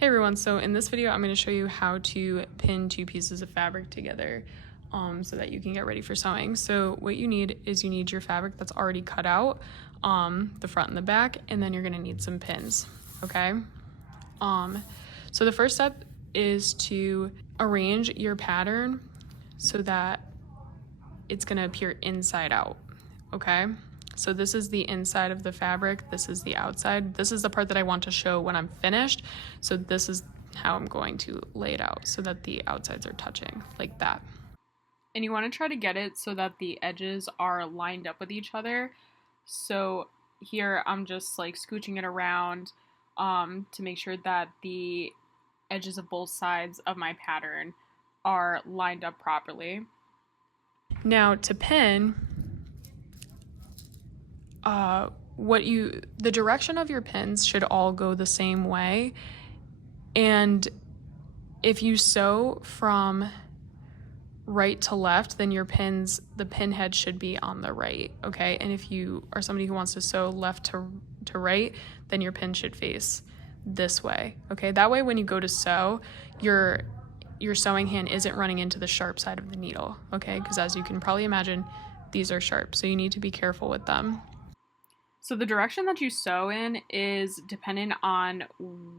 Hey everyone, so in this video I'm going to show you how to pin two pieces of fabric together so that you can get ready for sewing. So what you need is you need your fabric that's already cut out, the front and the back, and then you're going to need some pins, okay? So the first step is to arrange your pattern so that it's going to appear inside out, okay? So this is the inside of the fabric, this is the outside. This is the part that I want to show when I'm finished. So this is how I'm going to lay it out so that the outsides are touching, like that. And you want to try to get it so that the edges are lined up with each other. So here I'm just like scooching it around to make sure that the edges of both sides of my pattern are lined up properly. Now to pin, the direction of your pins should all go the same way. And if you sew from right to left, then the pin head should be on the right, okay? And if you are somebody who wants to sew left to right, then your pin should face this way, okay? That way when you go to sew, your sewing hand isn't running into the sharp side of the needle, okay? Because as you can probably imagine, these are sharp, so you need to be careful with them. So the direction that you sew in is dependent on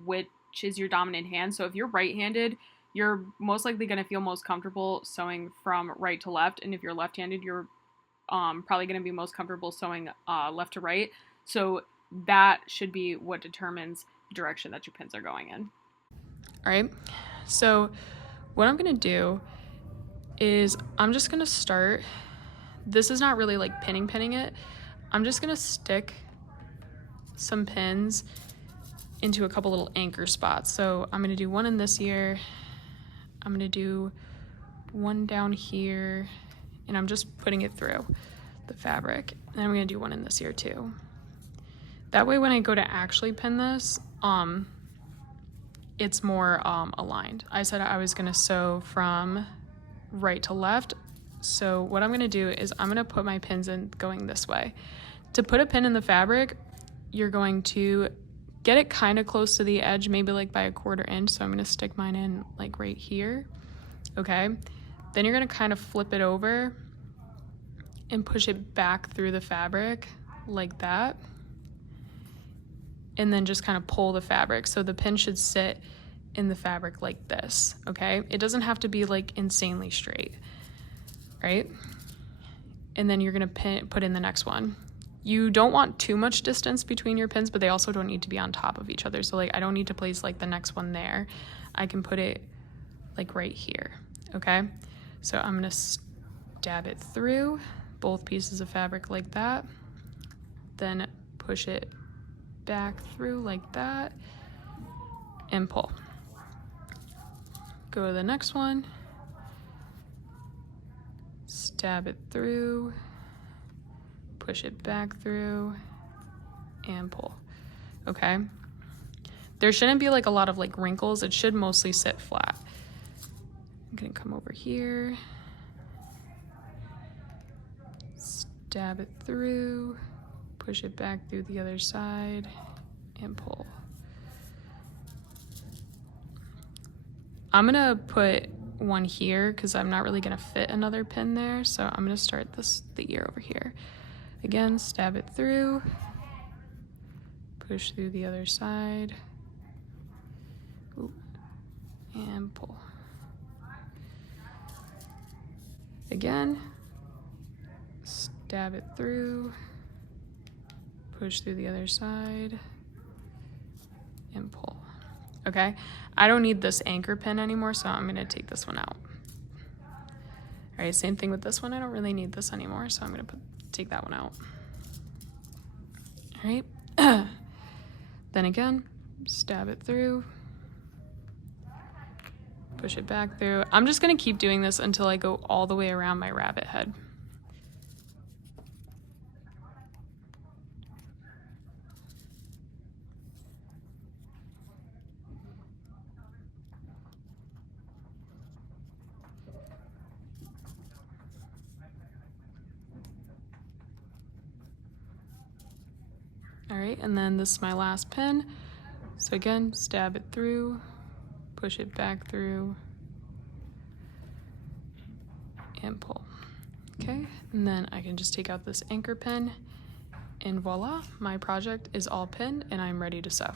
which is your dominant hand. So if you're right-handed, you're most likely going to feel most comfortable sewing from right to left. And if you're left-handed, you're probably going to be most comfortable sewing left to right. So that should be what determines the direction that your pins are going in. All right, so what I'm going to do is I'm just going to start. This is not really like pinning it. I'm just gonna stick some pins into a couple little anchor spots. So I'm gonna do one in this ear, I'm gonna do one down here, and I'm just putting it through the fabric. And I'm gonna do one in this ear too. That way when I go to actually pin this, it's more aligned. I said I was gonna sew from right to left. So what I'm gonna do is I'm gonna put my pins in going this way. To put a pin in the fabric, you're going to get it kind of close to the edge, maybe like by 1/4 inch. So I'm gonna stick mine in like right here, okay? Then you're gonna kind of flip it over and push it back through the fabric like that. And then just kind of pull the fabric. So the pin should sit in the fabric like this, okay? It doesn't have to be like insanely straight, right? And then you're gonna put in the next one. You don't want too much distance between your pins, but they also don't need to be on top of each other. So like I don't need to place like the next one there. I can put it like right here, okay? So I'm gonna stab it through both pieces of fabric like that, then push it back through like that and pull. Go to the next one, stab it through, push it back through, and pull, okay? There shouldn't be like a lot of like wrinkles. It should mostly sit flat. I'm gonna come over here, stab it through, push it back through the other side, and pull. I'm gonna put one here because I'm not really gonna fit another pin there. So I'm gonna start the ear over here. Again, stab it through, push through the other side, and pull. Again, stab it through, push through the other side, and pull. Okay, I don't need this anchor pin anymore, so I'm gonna take this one out. All right, same thing with this one. I don't really need this anymore, so I'm gonna take that one out. All right, then again, stab it through, push it back through. I'm just gonna keep doing this until I go all the way around my rabbit head. All right, and then this is my last pin. So again, stab it through, push it back through, and pull. Okay, and then I can just take out this anchor pin, and voila, my project is all pinned and I'm ready to sew.